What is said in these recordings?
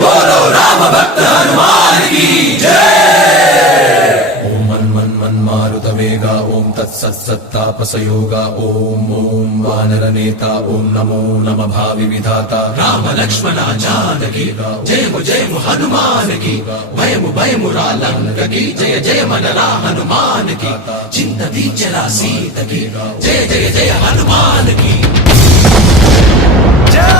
बोलो राम भक्त हनुमान की जय। ओम मन मारुत वेगा ओम तत्सत्तापसयोगा ओम ओम वानर नेता ओम नमो नम भावि विधाता राम लक्ष्मण जानकी जय हनुमान की भयमु रालंक की जय जय मनरा हनुमान की चिंत चला सीत की जय जय हनुमान की जय।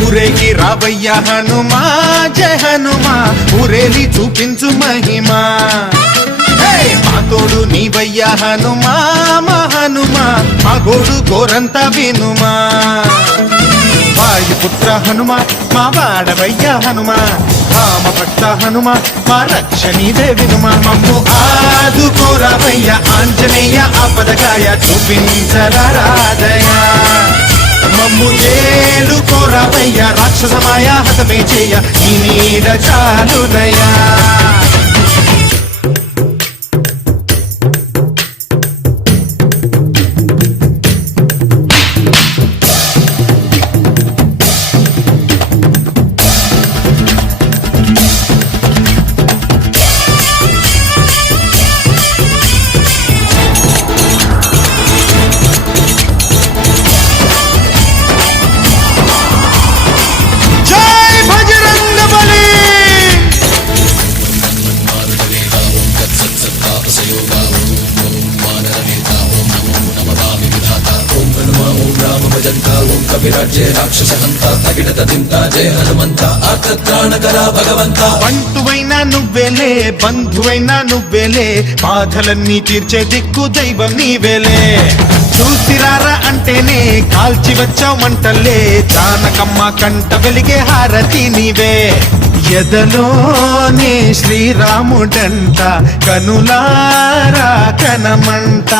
ఊరేగి రావయ్య హనుమా జయ హనుమా ఊరేలి చూపించు మహిమా మా తోడు నీవయ్య హనుమా మా హనుమా మా గోడు గోరంత వినుమా వాయుపుత్ర హనుమా మా వాడవయ్య హనుమా రామ భక్త హనుమా మా రక్షణీదే వినుమా మమ్ము ఆదుకోరావయ్య ఆంజనేయ ఆపదగాయ చూపించరాదయా మమ్ము ఏలుకోరావయ్య రాక్షసమాయ హతమే చేయ ఈ నీడ చాలునయా। కవిరాజ్య రాక్షస హంత తగిడత దింత జయ హనుమంత ఆర్తత్రాణకరా భగవంత బంటువైనా నువ్వేలే బంధువైనా నువ్వేలే బాధలన్నీ తీర్చే దిక్కు దైవం నీవేలే చూసిరారా అంటేనే కాల్చి వచ్చావు మంటల్లే జానకమ్మ కంట వెలిగే హారతి నీవే ఎదలోనే శ్రీరాముడంట కనులారా కనమంట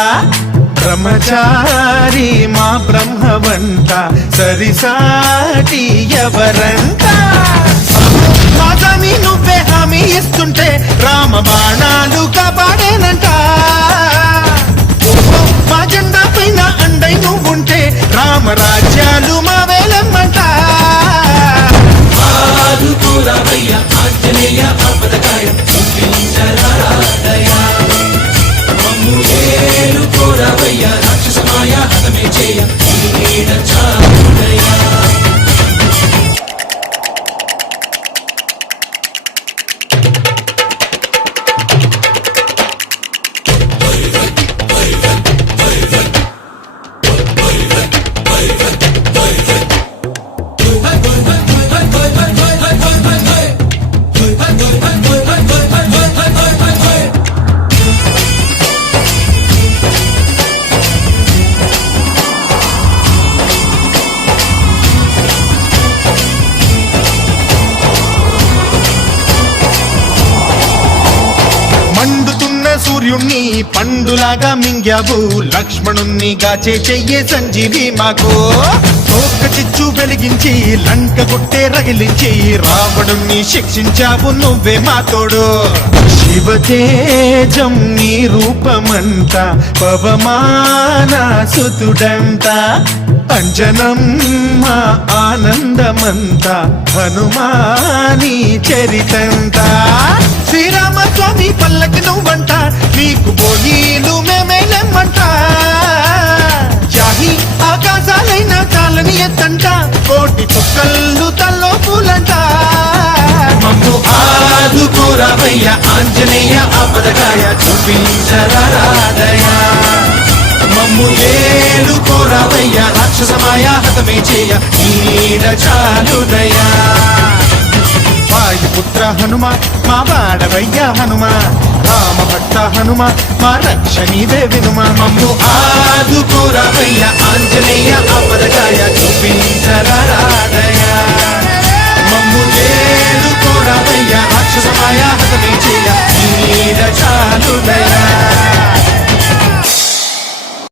బ్రహ్మచారి మా బ్రహ్మవంట సరిసాటి ఎవరంట మా స్వామి నువ్వే హామీ ఇస్తుంటే రామ బాణాలు కాపాడేనంట మా జెండా పైన అండై నువ్వుంటే రామరాజ్యాలు మా వేలమ్మంట ఆంజనేయ ఆపదకాయ చూపించరాదయా మమ్ము ఏలుకోరావయ్య రాక్షసమాయ హతమే చేయ ఈ నీడ చాలునయా। సూర్యుణ్ణి పండులాగా మింగావు లక్ష్మణుణ్ణి గాచే చెయ్యే సంజీవి మాకు తోక చిచ్చు వెలిగించి లంక కొట్టే రగిలించి రావణుణ్ణి శిక్షించావు నువ్వే మా తోడు శివతేజం నీ రూపమంట పవమాన సుతుడంట అంజనమ్మ ఆనందమంత హనుమాని చరితంత శ్రీరామ స్వామి పల్లకి నువ్వంట నీకు పోయిలు మేమేలెమ్మంట జాహి ఆకాశాలైన చాలని ఎత్తంట కోటి చుక్కళ్ళు తల్లో పూలంట మమ్ము ఆదుకోరావయ్య ఆంజనేయ ఆపదకాయ చూపించరారా మమ్ము ఏలుకోరావయ్య రాక్షసమాయ హతమే చేయ నీడ చాలునయ్యా వాయుపుత్ర హనుమ మా వాడవయ్య హనుమ రామభక్త హనుమ మా రక్ష నీవే వినుమ మమ్ము ఆదుకోరావయ్య ఆంజనేయ ఆపదగాయ చూపించరాదయ్యా